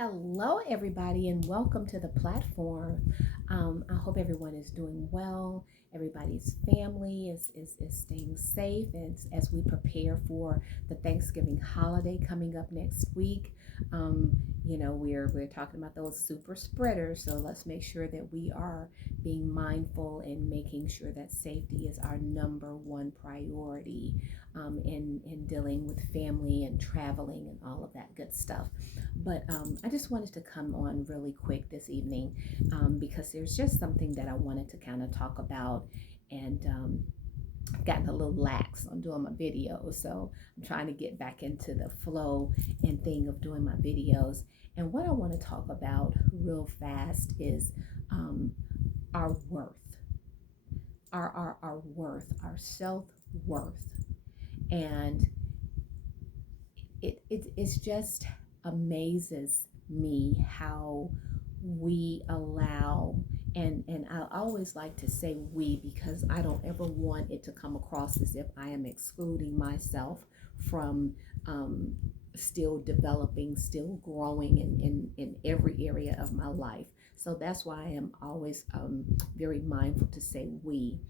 Hello, everybody, and welcome to the platform. I hope everyone is doing well. Everybody's family is staying safe as we prepare for the Thanksgiving holiday coming up next week. Um, we're talking about those super spreaders, so let's make sure that we are being mindful and making sure that safety is our number one priority in dealing with family and traveling and all of that good stuff. But I just wanted to come on really quick this evening because there's just something that I wanted to kind of talk about. And I've gotten a little lax on doing my videos. So I'm trying to get back into the flow and thing of doing my videos. And what I want to talk about real fast is our worth, our worth, our self worth. And it's just amazes me how we allow and I always like to say we because I don't ever want it to come across as if I am excluding myself from um, still developing, still growing in every area of my life. So that's why I am always very mindful to say we,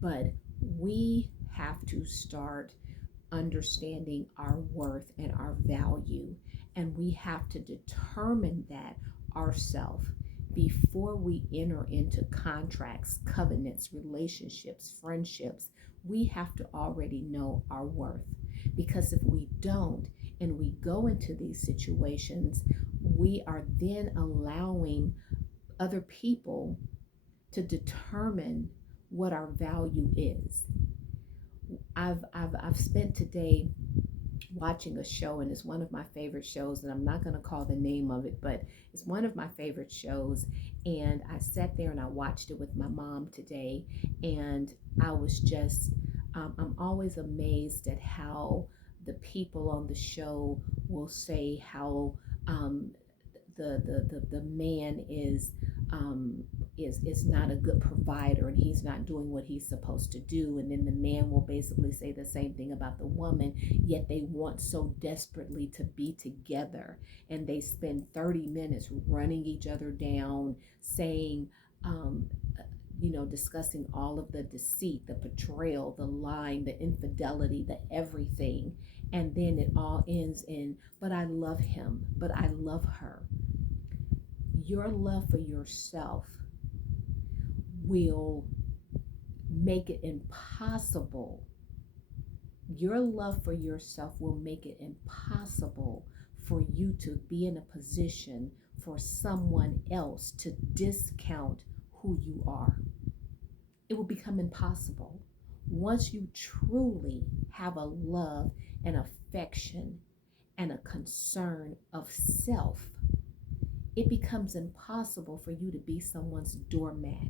but we have to start understanding our worth and our value. And we have to determine that ourselves before we enter into contracts, covenants, relationships, friendships. We have to already know our worth. Because if we don't, and we go into these situations, we are then allowing other people to determine what our value is. I've spent today watching a show, and it's one of my favorite shows, and I'm not going to call the name of it, but it's one of my favorite shows. And I sat there and I watched it with my mom today, and I was just I'm always amazed at how the people on the show will say how um, the man um, is not a good provider and he's not doing what he's supposed to do, and then the man will basically say the same thing about the woman, yet they want so desperately to be together, and they spend 30 minutes running each other down, saying um, discussing all of the deceit, the betrayal, the lying, the infidelity, the everything. And then it all ends in, but I love him, but I love her. Your love for yourself will make it impossible. Your love for yourself will make it impossible for you to be in a position for someone else to discount who you are. It will become impossible. Once you truly have a love and affection and a concern of self, it becomes impossible for you to be someone's doormat.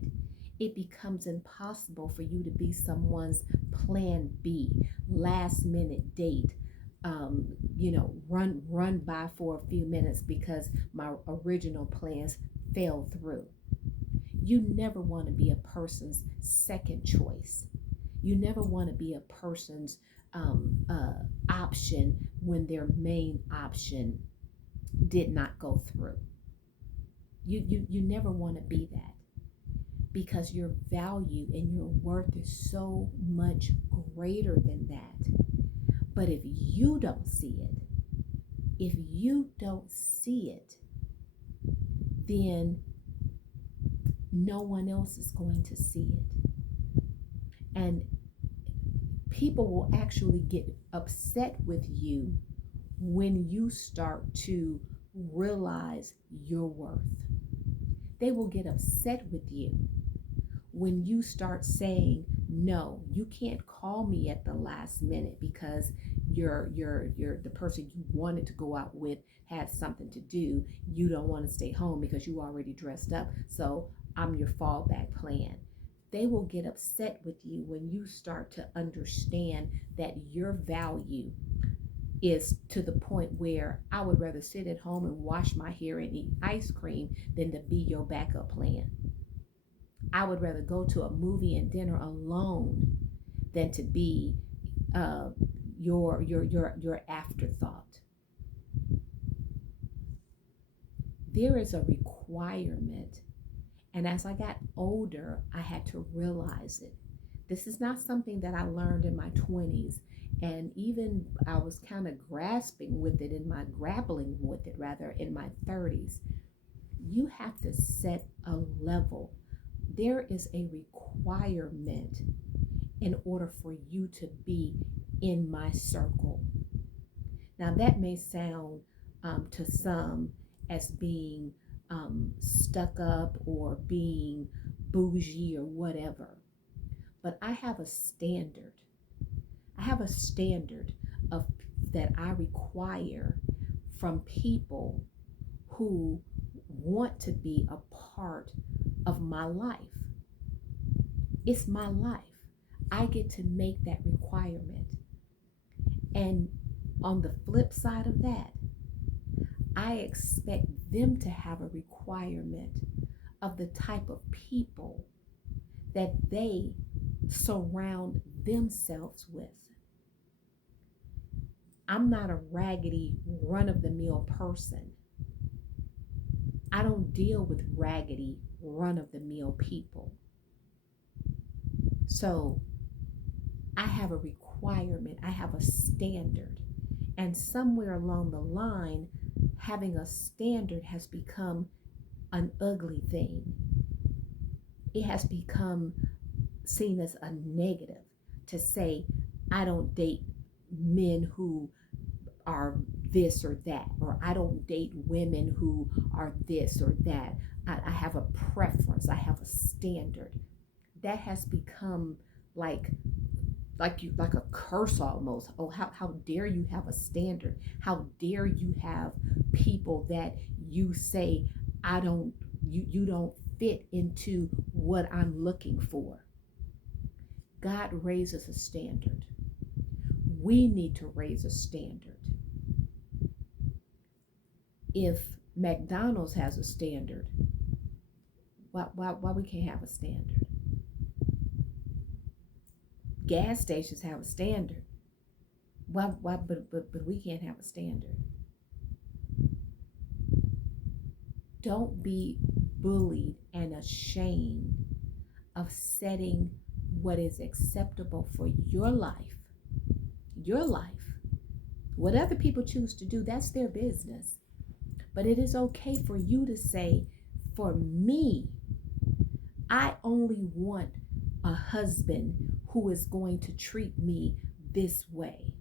It becomes impossible for you to be someone's plan B, last minute date. Run by for a few minutes because my original plans fell through. You never want to be a person's second choice. You never want to be a person's option when their main option did not go through. You never want to be that because your value and your worth is so much greater than that. But if you don't see it, then no one else is going to see it. And people will actually get upset with you when you start to realize your worth. They will get upset with you when you start saying, no, you can't call me at the last minute because you're the person you wanted to go out with had something to do. You don't want to stay home because you already dressed up. So I'm your fallback plan. They will get upset with you when you start to understand that your value is to the point where I would rather sit at home and wash my hair and eat ice cream than to be your backup plan. I would rather go to a movie and dinner alone than to be uh, your afterthought. there is a requirement. And as I got older, I had to realize it. This is not something that I learned in my 20s. And even I was kind of grappling with it rather in my 30s. You have to set a level. There is a requirement in order for you to be in my circle. Now, that may sound to some as being stuck up or being bougie or whatever, but I have a standard. I have a standard of that I require from people who want to be a part of my life. It's my life. I get to make that requirement. And on the flip side of that, I expect them to have a requirement of the type of people that they surround themselves with. I'm not a raggedy, run of the mill person. I don't deal with raggedy, run of the mill people. So I have a requirement, I have a standard. And somewhere along the line, having a standard has become an ugly thing. It has become seen as a negative to say, I don't date men who are this or that, or I don't date women who are this or that. I have a preference, I have a standard. That has become like like a curse almost. Oh, how dare you have a standard? How dare you have people that you say I don't you don't fit into what I'm looking for. God raises a standard. We need to raise a standard. If McDonald's has a standard, why we can't have a standard? Gas stations have a standard. But we can't have a standard. Don't be bullied and ashamed of setting what is acceptable for your life. Your life. What other people choose to do, that's their business. But it is okay for you to say, for me, I only want a husband who is going to treat me this way.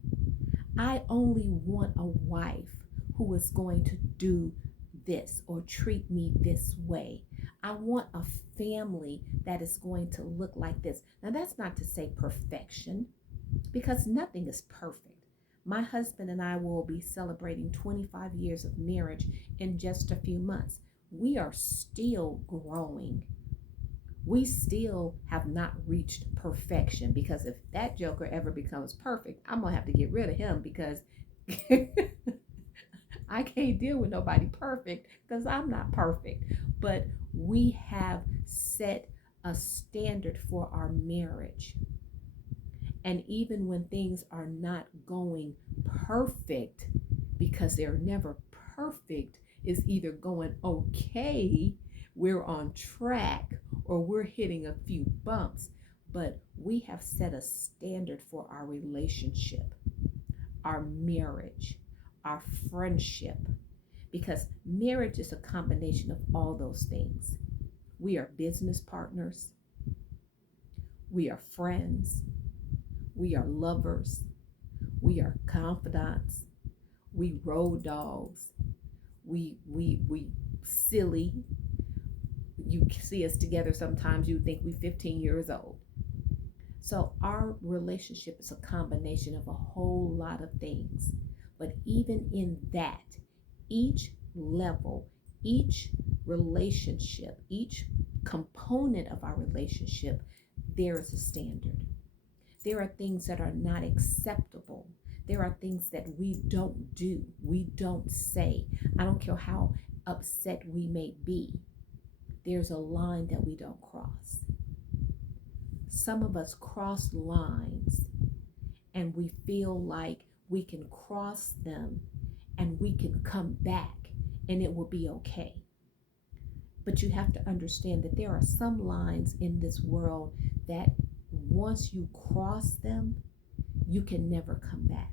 I only want a wife who is going to do this or treat me this way. I want a family that is going to look like this. Now, that's not to say perfection, because nothing is perfect. My husband and I will be celebrating 25 years of marriage in just a few months. We are still growing. We still have not reached perfection, because if that joker ever becomes perfect, I'm going to have to get rid of him, because I can't deal with nobody perfect, because I'm not perfect. But we have set a standard for our marriage. And even when things are not going perfect, because they're never perfect, is either going okay, we're on track, or we're hitting a few bumps. But we have set a standard for our relationship, our marriage, our friendship, because marriage is a combination of all those things. We are business partners, we are friends, we are lovers, we are confidants, we road dogs, we silly. You see us together sometimes, you think we 15 years old. So our relationship is a combination of a whole lot of things. But even in that, each level, each relationship, each component of our relationship, there is a standard. There are things that are not acceptable. There are things that we don't do, we don't say. I don't care how upset we may be. There's a line that we don't cross. Some of us cross lines and we feel like we can cross them and we can come back and it will be okay. But you have to understand that there are some lines in this world that once you cross them, you can never come back.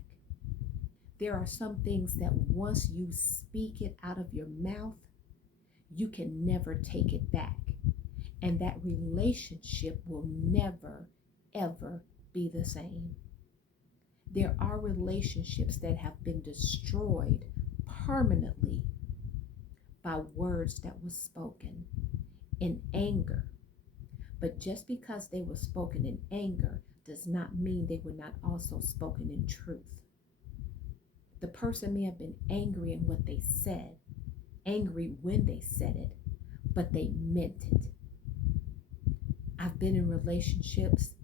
There are some things that once you speak it out of your mouth, you can never take it back. And that relationship will never, ever be the same. There are relationships that have been destroyed permanently by words that were spoken in anger. But just because they were spoken in anger does not mean they were not also spoken in truth. The person may have been angry in what they said, angry when they said it, but they meant it. I've been in relationships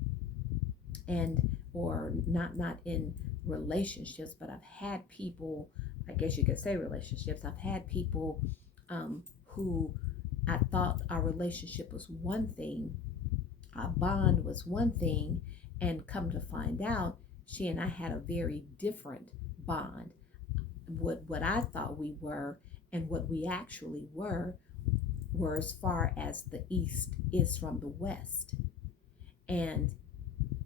or not in relationships, but I've had people, I guess you could say relationships. I've had people who I thought our relationship was one thing, our bond was one thing, and come to find out, she and I had a very different bond. What I thought we were and what we actually were as far as the East is from the West. And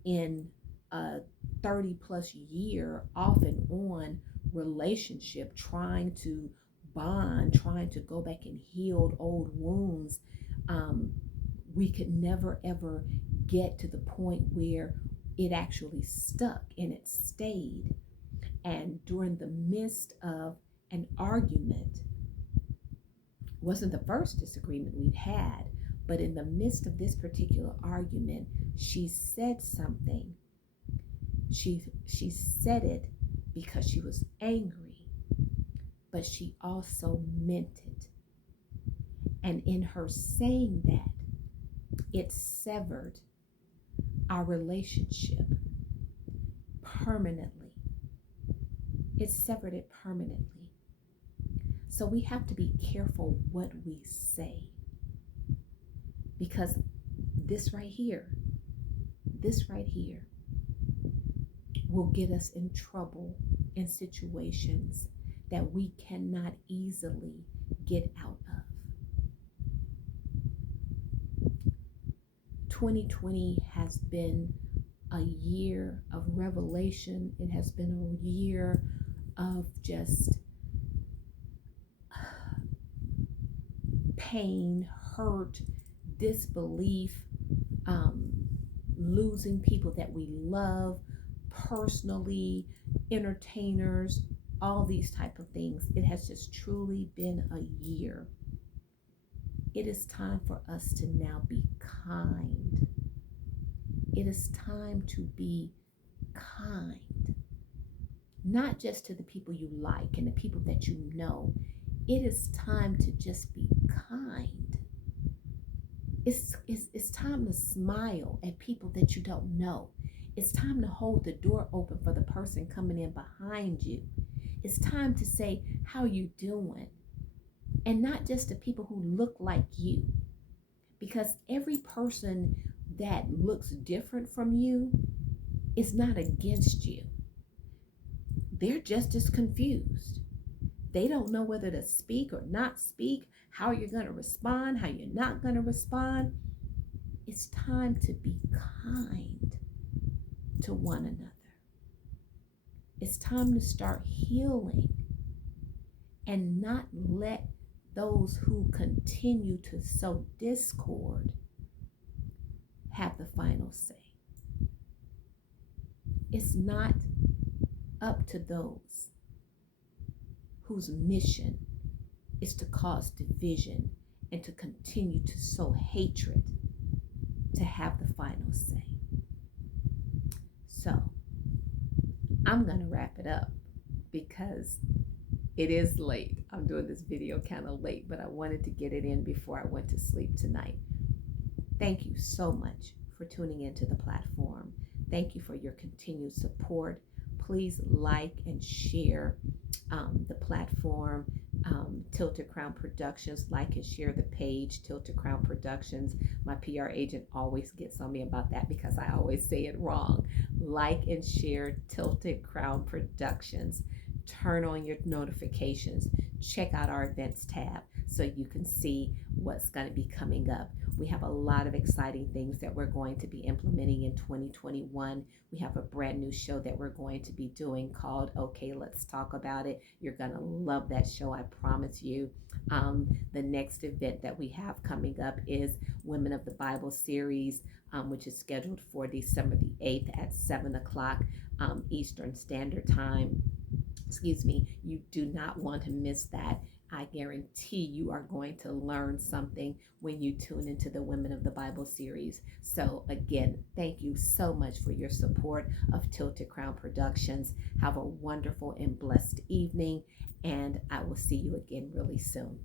in a 30 plus year off and on relationship, trying to bond, trying to go back and heal old wounds, we could never ever get to the point where it actually stuck and it stayed. And during the midst of an argument, wasn't the first disagreement we'd had, but in the midst of this particular argument, she said something. She said it because she was angry, but she also meant it. And in her saying that, it severed our relationship permanently. It severed it permanently. So we have to be careful what we say, because this right here will get us in trouble in situations that we cannot easily get out of. 2020 has been a year of revelation. It has been a year of just pain, hurt, disbelief, losing people that we love personally, entertainers, all these type of things. It has just truly been a year. It is time for us to now be kind. It is time to be kind, not just to the people you like and the people that you know. It is time to just be kind. It's time to smile at people that you don't know. It's time to hold the door open for the person coming in behind you. It's time to say, how you doing? And not just to people who look like you. Because every person that looks different from you is not against you. They're just as confused. They don't know whether to speak or not speak, how you're going to respond, how you're not going to respond. It's time to be kind to one another. It's time to start healing and not let those who continue to sow discord have the final say. It's not up to those whose mission is to cause division and to continue to sow hatred to have the final say. So I'm going to wrap it up because it is late. I'm doing this video kind of late, but I wanted to get it in before I went to sleep tonight. Thank you so much for tuning into the platform. Thank you for your continued support. Please like and share the platform, Tilted Crown Productions. Like and share the page, Tilted Crown Productions. My PR agent always gets on me about that because I always say it wrong. Like and share Tilted Crown Productions. Turn on your notifications. check out our events tab so you can see what's going to be coming up. We have a lot of exciting things that we're going to be implementing in 2021. We have a brand new show that we're going to be doing called Okay, Let's Talk About It. You're going to love that show, I promise you. The next event that we have coming up is Women of the Bible series, which is scheduled for December the 8th at 7 o'clock Eastern Standard Time. Excuse me, you do not want to miss that. I guarantee you are going to learn something when you tune into the Women of the Bible series. So, again, thank you so much for your support of Tilted Crown Productions. Have a wonderful and blessed evening, and I will see you again really soon.